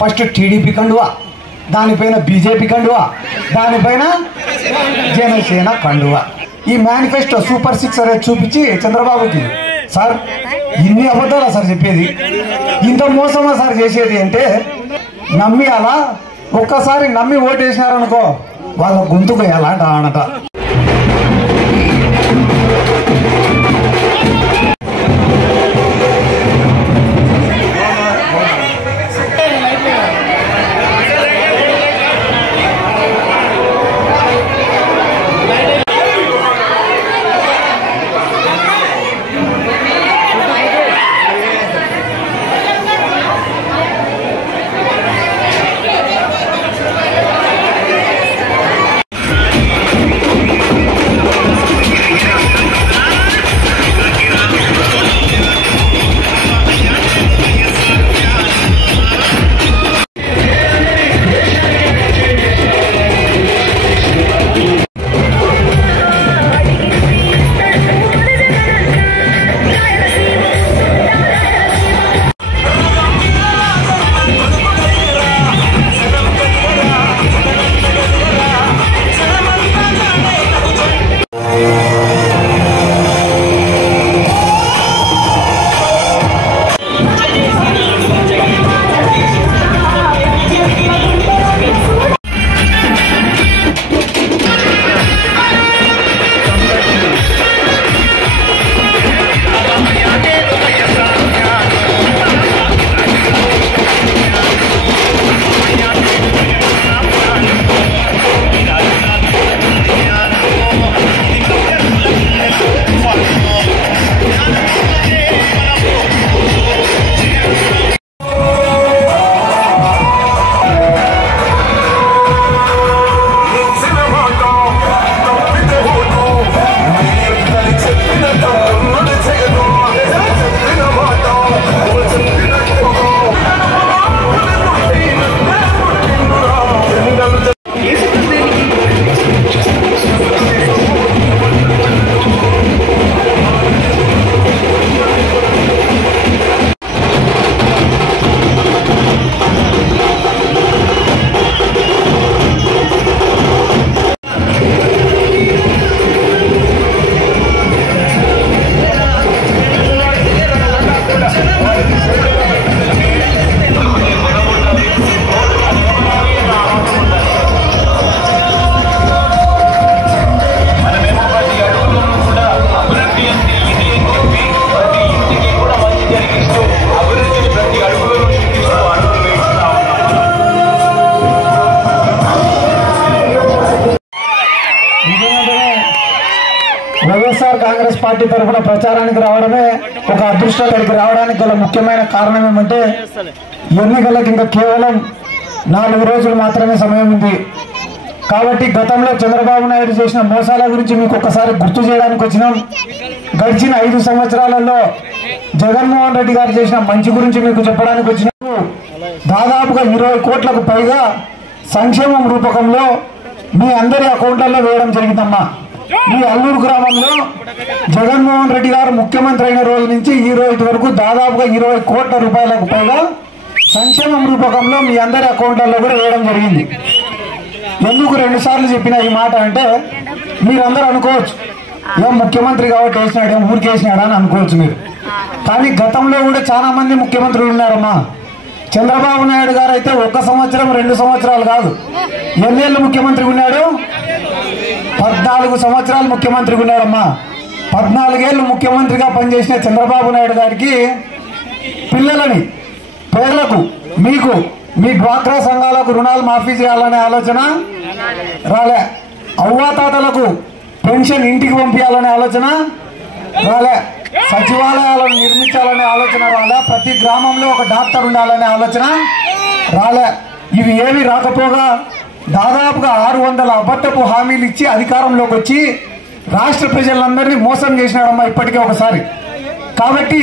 First TDP కండువా, దానిపైన BJP కండువా, దానిపైన జనసేన కండువా. ఈ మేనిఫెస్టో సూపర్ 6 అనేది చూపించి చంద్రబాబుకి, సార్ ఇన్ని అబద్ధాలా సార్ చెప్పేది, ఇంత మోసమా సార్ చేసేది అంటే నమ్మి అలా ఒక్కసారి నమ్మి ఓటేసినారనుకో వాళ్ళ గొంతుకు ఎలాంటి ఆనట. వైఎస్ఆర్ కాంగ్రెస్ పార్టీ తరఫున ప్రచారానికి రావడమే ఒక అదృష్టం. ఇక్కడికి రావడానికి గల ముఖ్యమైన కారణం ఏమంటే ఎన్నికలకు ఇంకా కేవలం 4 రోజులు మాత్రమే సమయం ఉంది. కాబట్టి గతంలో చంద్రబాబు నాయుడు చేసిన మోసాల గురించి మీకు ఒకసారి గుర్తు చేయడానికి వచ్చినాం. గడిచిన 5 సంవత్సరాలలో జగన్మోహన్ రెడ్డి గారు చేసిన మంచి గురించి మీకు చెప్పడానికి వచ్చినాము. దాదాపుగా 20 కోట్లకు పైగా సంక్షేమం రూపకంలో మీ అందరి అకౌంట్లలో వేయడం జరిగిందమ్మా. ఈ అల్లూరు గ్రామంలో జగన్మోహన్ రెడ్డి గారు ముఖ్యమంత్రి అయిన రోజు నుంచి ఈ రోజు వరకు దాదాపుగా 20 కోట్ల రూపాయలకు పైగా సంక్షేమం రూపకంలో మీ అందరి అకౌంట్లలో కూడా వేయడం జరిగింది. ఎందుకు 2 సార్లు చెప్పిన ఈ మాట అంటే మీరందరూ అనుకోవచ్చు, ఏం ముఖ్యమంత్రి కాబట్టి వేసినాడు, ఏం ఊరికి వేసినాడా అని అనుకోవచ్చు మీరు. కానీ గతంలో కూడా చాలా మంది ముఖ్యమంత్రులు ఉన్నారమ్మా. చంద్రబాబు నాయుడు గారు అయితే 1 సంవత్సరం 2 సంవత్సరాలు కాదు, ఎన్నేళ్ళు ముఖ్యమంత్రి ఉన్నాడు? 14 సంవత్సరాలు ముఖ్యమంత్రి ఉన్నాడమ్మా. 14 ఏళ్ళు ముఖ్యమంత్రిగా పనిచేసిన చంద్రబాబు నాయుడు గారికి పిల్లలని, పేర్లకు, మీకు మీ డ్వాక్రా సంఘాలకు రుణాలు మాఫీ చేయాలనే ఆలోచన రాలే. అవ్వాతాతలకు పెన్షన్ ఇంటికి పంపించాలనే ఆలోచన రాలే. సచివాలయాలను నిర్మించాలనే ఆలోచన రాలే. ప్రతి గ్రామంలో ఒక డాక్టర్ ఉండాలనే ఆలోచన రాలే. ఇవి ఏవి రాకపోగా దాదాపుగా 600 అబద్ధపు హామీలు ఇచ్చి అధికారంలోకి వచ్చి రాష్ట్ర ప్రజలందరినీ మోసం చేసినాడమ్మా ఇప్పటికే ఒకసారి. కాబట్టి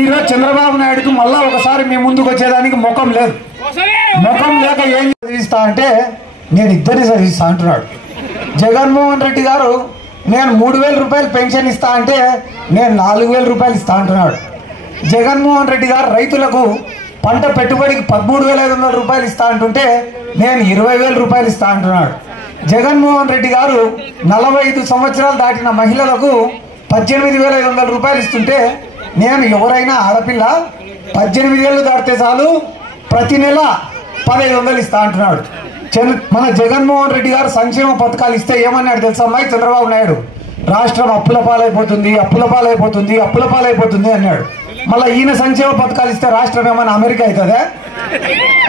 ఈరోజు చంద్రబాబు నాయుడుకు మళ్ళా ఒకసారి మీ ముందుకు వచ్చేదానికి ముఖం లేదు. ముఖం లేక ఏం చదివిస్తా అంటే నేను ఇద్దరిని చదివిస్తా అంటున్నాడు. జగన్మోహన్ రెడ్డి గారు నేను 3000 రూపాయలు పెన్షన్ ఇస్తా అంటే నేను 4000 రూపాయలు ఇస్తా అంటున్నాడు. జగన్మోహన్ రెడ్డి గారు రైతులకు పంట పెట్టుబడికి 13,500 రూపాయలు ఇస్తా అంటుంటే నేను 20,000 రూపాయలు ఇస్తా అంటున్నాడు. జగన్మోహన్ రెడ్డి గారు 45 సంవత్సరాలు దాటిన మహిళలకు 18,500 రూపాయలు ఇస్తుంటే నేను ఎవరైనా ఆడపిల్ల 18 ఏళ్ళు దాటితే చాలు ప్రతి నెల 1500 ఇస్తా అంటున్నాడు. మన జగన్మోహన్ రెడ్డి గారు సంక్షేమ పథకాలు ఇస్తే ఏమన్నాడు తెలుసా అమ్మాయి చంద్రబాబు నాయుడు? రాష్ట్రం అప్పుల పాలైపోతుంది, అప్పుల పాలైపోతుంది, అప్పుల పాలైపోతుంది అన్నాడు. మళ్ళీ ఈయన సంక్షేమ పథకాలు ఇస్తే రాష్ట్రం ఏమైనా అమెరికా అవుతుందా?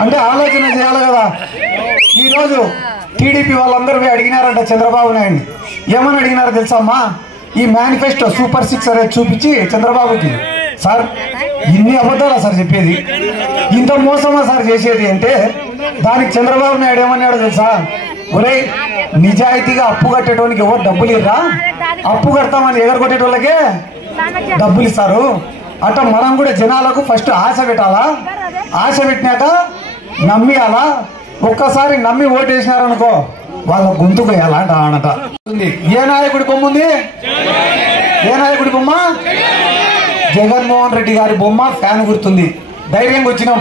అంటే ఆలోచన చేయాలి కదా. ఈరోజు టీడీపీ వాళ్ళందరూ అడిగినారంట చంద్రబాబు నాయుడు. ఏమని అడిగినారో తెలుసా అమ్మా? ఈ మేనిఫెస్టో సూపర్ 6 అనేది చూపించి చంద్రబాబుకి, సార్ ఇన్ని అబద్ధాలా సార్ చెప్పేది, ఇంత మోసమా సార్ చేసేది అంటే దానికి చంద్రబాబు నాయుడు ఏమన్నాడో తెలుసా? ఒరే నిజాయితీగా అప్పు కట్టేటోనికి ఎవరు డబ్బులు ఇర్రా, అప్పు కడతామని ఎగర కొట్టేటోళ్ళకే డబ్బులు ఇస్తారు. అట్లా మనం కూడా జనాలకు ఫస్ట్ ఆశ పెట్టాలా, ఆశ పెట్టినాక నమ్మియాలా. ఒక్కసారి నమ్మి ఓటేసినారనుకో వాళ్ళ గొంతుకు ఎలాంటి ఆనట. ఏ నాయకుడి బొమ్మ ఉంది? ఏ నాయకుడి బొమ్మ? జగన్మోహన్ రెడ్డి గారి బొమ్మ, ఫ్యాన్ గుర్తుంది. ధైర్యంగా వచ్చినాం,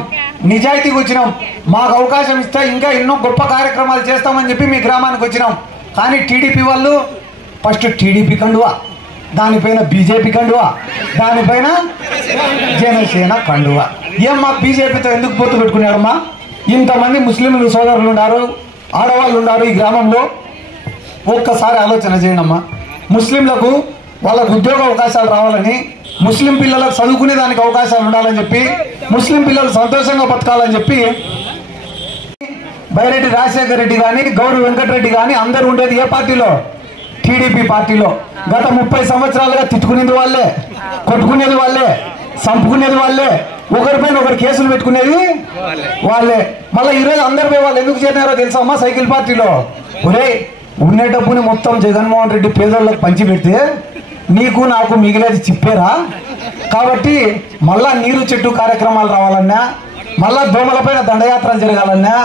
నిజాయితీగా వచ్చినాం. మాకు అవకాశం ఇస్తే ఇంకా ఎన్నో గొప్ప కార్యక్రమాలు చేస్తామని చెప్పి మీ గ్రామానికి వచ్చినాం. కానీ టీడీపీ వాళ్ళు ఫస్ట్ టీడీపీ కండువా, దానిపైన బీజేపీ కండువా, దానిపైన జనసేన కండువా. ఏం మా బీజేపీతో ఎందుకు పొత్తు పెట్టుకున్నాడమ్మా? ఇంతమంది ముస్లింలు సోదరులు ఉన్నారు, ఆడవాళ్ళు ఉన్నారు ఈ గ్రామంలో. ఒక్కసారి ఆలోచన చేయండి అమ్మా. ముస్లింలకు వాళ్ళకు ఉద్యోగ అవకాశాలు రావాలని, ముస్లిం పిల్లలకు చదువుకునే దానికి అవకాశాలు ఉండాలని చెప్పి, ముస్లిం పిల్లలు సంతోషంగా బతకాలని చెప్పి బైరెడ్డి రాజశేఖర రెడ్డి కానీ గౌరవ్ వెంకటరెడ్డి కానీ అందరూ ఉండేది ఏ పార్టీలో? టీడీపీ పార్టీలో. గత 30 సంవత్సరాలుగా తిట్టుకునేది వాళ్ళే, కొట్టుకునేది వాళ్ళే, చంపుకునేది వాళ్ళే, ఒకరిపైన ఒకరు కేసులు పెట్టుకునేది వాళ్ళే. మళ్ళీ ఈరోజు అందరిపై వాళ్ళు ఎందుకు చేరినారో తెలుసా అమ్మా? సైకిల్ పార్టీలో ఒరే ఉండే డబ్బుని మొత్తం జగన్మోహన్ రెడ్డి పేదోళ్ళకి పంచి పెడితే నీకు నాకు మిగిలేది చిప్పేరా. కాబట్టి మళ్ళా నీరు చెట్టు కార్యక్రమాలు రావాలన్నా, మళ్ళా దోమలపైన దండయాత్రలు జరగాలన్నా,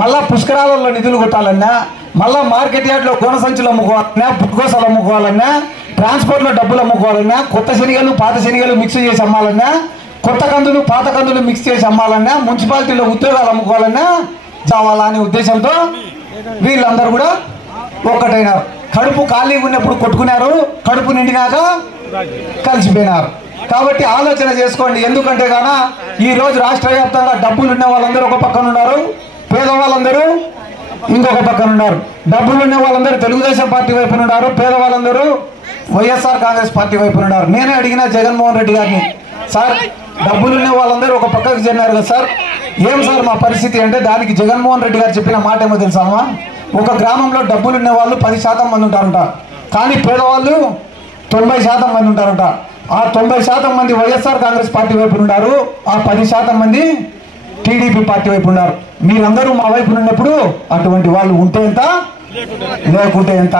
మళ్ళా పుష్కరాలలో నిధులు కొట్టాలన్నా, మళ్ళా మార్కెట్ యార్డ్లో కోన సంచులు అమ్ముకోవాలన్నా, పుట్టుకోసలు అమ్ముకోవాలన్నా, ట్రాన్స్పోర్ట్లో డబ్బులు అమ్ముకోవాలన్నా, కొత్త శనిగలు పాత శనిగలు మిక్స్ చేసి అమ్మాలన్నా, కొత్త కందులు పాత కందులు మిక్స్ చేసి అమ్మాలన్నా, మున్సిపాలిటీలో ఉద్యోగాలు అమ్ముకోవాలన్నా చావాలా అనే ఉద్దేశంతో వీళ్ళందరూ కూడా ఒక్కటైనారు. కడుపు ఖాళీగా ఉన్నప్పుడు కొట్టుకున్నారు, కడుపు నిండినాక కలిసిపోయినారు. కాబట్టి ఆలోచన చేసుకోండి. ఎందుకంటే గాన ఈ రోజు రాష్ట్ర వ్యాప్తంగా డబ్బులు ఉన్న వాళ్ళందరూ ఒక పక్కన ఉన్నారు, పేదవాళ్ళందరూ ఇంకొక పక్కన ఉన్నారు. డబ్బులు ఉన్న వాళ్ళందరూ తెలుగుదేశం పార్టీ వైపున ఉన్నారు, పేదవాళ్ళందరూ వైఎస్ఆర్ కాంగ్రెస్ పార్టీ వైపున ఉన్నారు. నేనే అడిగిన జగన్మోహన్ రెడ్డి గారిని, సార్ డబ్బులున్న వాళ్ళందరూ ఒక పక్కకు చేరినారు కదా సార్, ఏం సార్ మా పరిస్థితి అంటే దానికి జగన్మోహన్ రెడ్డి గారు చెప్పిన మాట ఏమో తెలుసామా? ఒక గ్రామంలో డబ్బులున్న వాళ్ళు 10% మంది ఉంటారంట, కానీ పేదవాళ్ళు 90% మంది ఉంటారంట. ఆ 90% మంది వైఎస్ఆర్ కాంగ్రెస్ పార్టీ వైపు ఉన్నారు, ఆ 10% మంది టీడీపీ పార్టీ వైపు ఉన్నారు. మీరందరూ మా వైపు ఉన్నప్పుడు అటువంటి వాళ్ళు ఉంటే ఎంత, లేకుంటే ఎంత.